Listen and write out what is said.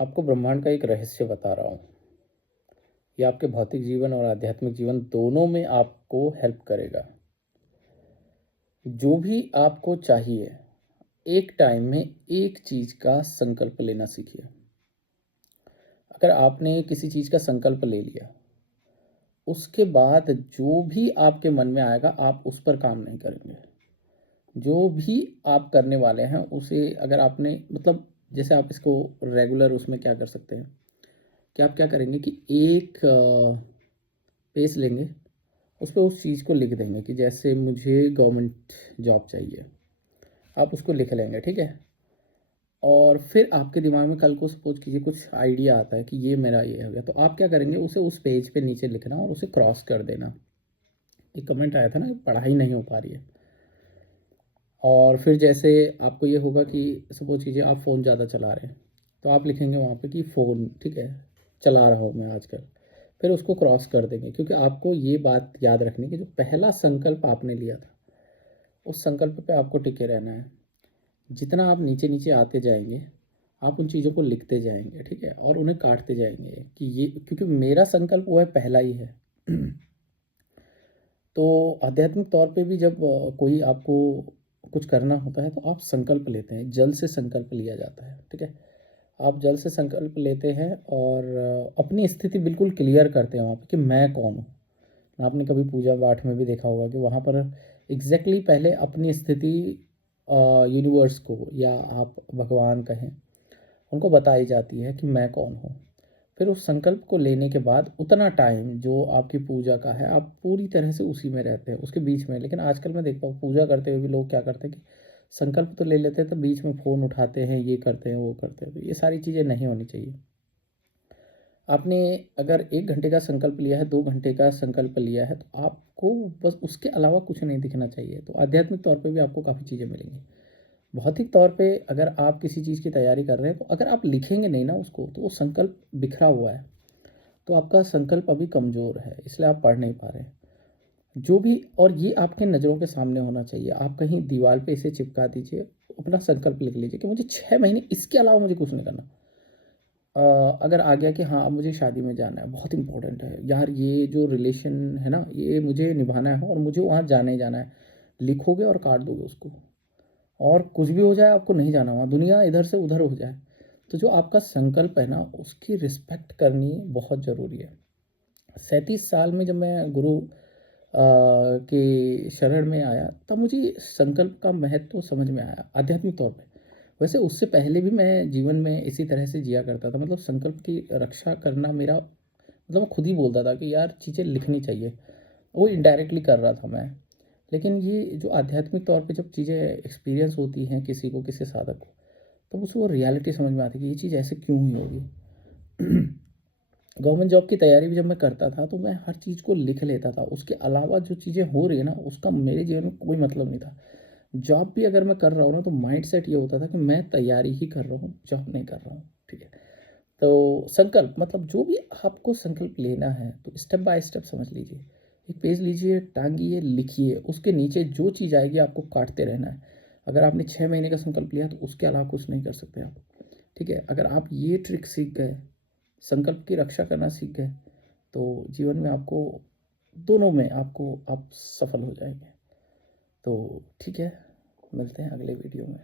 आपको ब्रह्मांड का एक रहस्य बता रहा हूँ। ये आपके भौतिक जीवन और आध्यात्मिक जीवन दोनों में आपको हेल्प करेगा। जो भी आपको चाहिए, एक टाइम में एक चीज़ का संकल्प लेना सीखिए। अगर आपने किसी चीज़ का संकल्प ले लिया, उसके बाद जो भी आपके मन में आएगा, आप उस पर काम नहीं करेंगे। जो भी आप करने वाले हैं, उसे अगर आपने मतलब जैसे आप इसको रेगुलर उसमें क्या कर सकते हैं कि आप क्या करेंगे कि एक पेज लेंगे, उस पे उस चीज़ को लिख देंगे कि जैसे मुझे गवर्नमेंट जॉब चाहिए, आप उसको लिख लेंगे, ठीक है? और फिर आपके दिमाग में कल को सपोज़ कीजिए कुछ आइडिया आता है कि ये मेरा ये हो गया, तो आप क्या करेंगे, उसे उस पेज पे नीचे लिखना और उसे क्रॉस कर देना। एक कमेंट आया था ना, पढ़ाई नहीं हो पा रही है। और फिर जैसे आपको ये होगा कि सपोज़ कीजिए आप फ़ोन ज़्यादा चला रहे हैं, तो आप लिखेंगे वहाँ पे कि फ़ोन, ठीक है, चला रहा हूँ मैं आजकल। फिर उसको क्रॉस कर देंगे, क्योंकि आपको ये बात याद रखनी है कि जो पहला संकल्प आपने लिया था, उस संकल्प पे आपको टिके रहना है। जितना आप नीचे-नीचे आते जाएँगे, आप उन चीज़ों को लिखते जाएँगे, ठीक है? और उन्हें काटते जाएँगे कि ये, क्योंकि मेरा संकल्प वो है, पहला ही है। तो आध्यात्मिक तौर पे भी जब कोई आपको कुछ करना होता है, तो आप संकल्प लेते हैं, जल से संकल्प लिया जाता है, ठीक है? आप जल से संकल्प लेते हैं और अपनी स्थिति बिल्कुल क्लियर करते हैं वहाँ पे कि मैं कौन हूँ। आपने कभी पूजा पाठ में भी देखा होगा कि वहाँ पर एग्जैक्टली पहले अपनी स्थिति यूनिवर्स को, या आप भगवान कहें, उनको बताई जाती है कि मैं कौन हूँ। फिर उस संकल्प को लेने के बाद उतना टाइम जो आपकी पूजा का है, आप पूरी तरह से उसी में रहते हैं, उसके बीच में। लेकिन आजकल मैं देखता हूँ पूजा करते हुए भी लोग क्या करते हैं कि संकल्प तो ले लेते हैं, तो बीच में फ़ोन उठाते हैं, ये करते हैं, वो करते हैं। तो ये सारी चीज़ें नहीं होनी चाहिए। आपने अगर 1 घंटे का संकल्प लिया है, 2 घंटे का संकल्प लिया है, तो आपको बस उसके अलावा कुछ नहीं दिखना चाहिए। तो आध्यात्मिक तौर पे भी आपको काफ़ी चीज़ें मिलेंगी। भौतिक तौर पे अगर आप किसी चीज़ की तैयारी कर रहे हैं, तो अगर आप लिखेंगे नहीं ना उसको, तो वो संकल्प बिखरा हुआ है। तो आपका संकल्प अभी कमज़ोर है, इसलिए आप पढ़ नहीं पा रहे हैं। जो भी, और ये आपके नज़रों के सामने होना चाहिए। आप कहीं दीवार पे इसे चिपका दीजिए, अपना संकल्प लिख लीजिए कि मुझे 6 महीने इसके अलावा मुझे कुछ नहीं करना। अगर आ गया कि हाँ, अब मुझे शादी में जाना है, बहुत इम्पोर्टेंट है यार, ये जो रिलेशन है ना, ये मुझे निभाना है और मुझे वहाँ जाना ही जाना है। लिखोगे और काट दोगे उसको, और कुछ भी हो जाए आपको नहीं जाना वहाँ, दुनिया इधर से उधर हो जाए। तो जो आपका संकल्प है ना, उसकी रिस्पेक्ट करनी बहुत ज़रूरी है। 37 साल में जब मैं गुरु के शरण में आया, तब मुझे संकल्प का महत्व समझ में आया आध्यात्मिक तौर पे। वैसे उससे पहले भी मैं जीवन में इसी तरह से जिया करता था, मतलब संकल्प की रक्षा करना मेरा, मतलब मैं खुद ही बोलता था कि यार चीज़ें लिखनी चाहिए। वो इनडायरेक्टली कर रहा था मैं। लेकिन ये जो आध्यात्मिक तौर पे जब चीज़ें एक्सपीरियंस होती हैं किसी को, किसी साधक को, तब उसको रियलिटी समझ में आती है कि ये चीज़ ऐसे क्यों हुई होगी। गवर्नमेंट जॉब की तैयारी भी जब मैं करता था, तो मैं हर चीज़ को लिख लेता था। उसके अलावा जो चीज़ें हो रही है ना, उसका मेरे जीवन में कोई मतलब नहीं था। जॉब भी अगर मैं कर रहा हूँ ना, तो माइंडसेट ये होता था कि मैं तैयारी ही कर रहा हूँ, जॉब नहीं कर रहा हूँ, ठीक है? तो संकल्प मतलब जो भी आपको संकल्प लेना है, तो स्टेप बाय स्टेप समझ लीजिए। एक पेज लीजिए, टाँगिए, लिखिए, उसके नीचे जो चीज़ आएगी आपको काटते रहना है। अगर आपने 6 महीने का संकल्प लिया, तो उसके अलावा कुछ नहीं कर सकते आप, ठीक है? अगर आप ये ट्रिक सीख गए, संकल्प की रक्षा करना सीख गए, तो जीवन में आपको, दोनों में आपको, आप सफल हो जाएँगे। तो ठीक है, मिलते हैं अगले वीडियो में।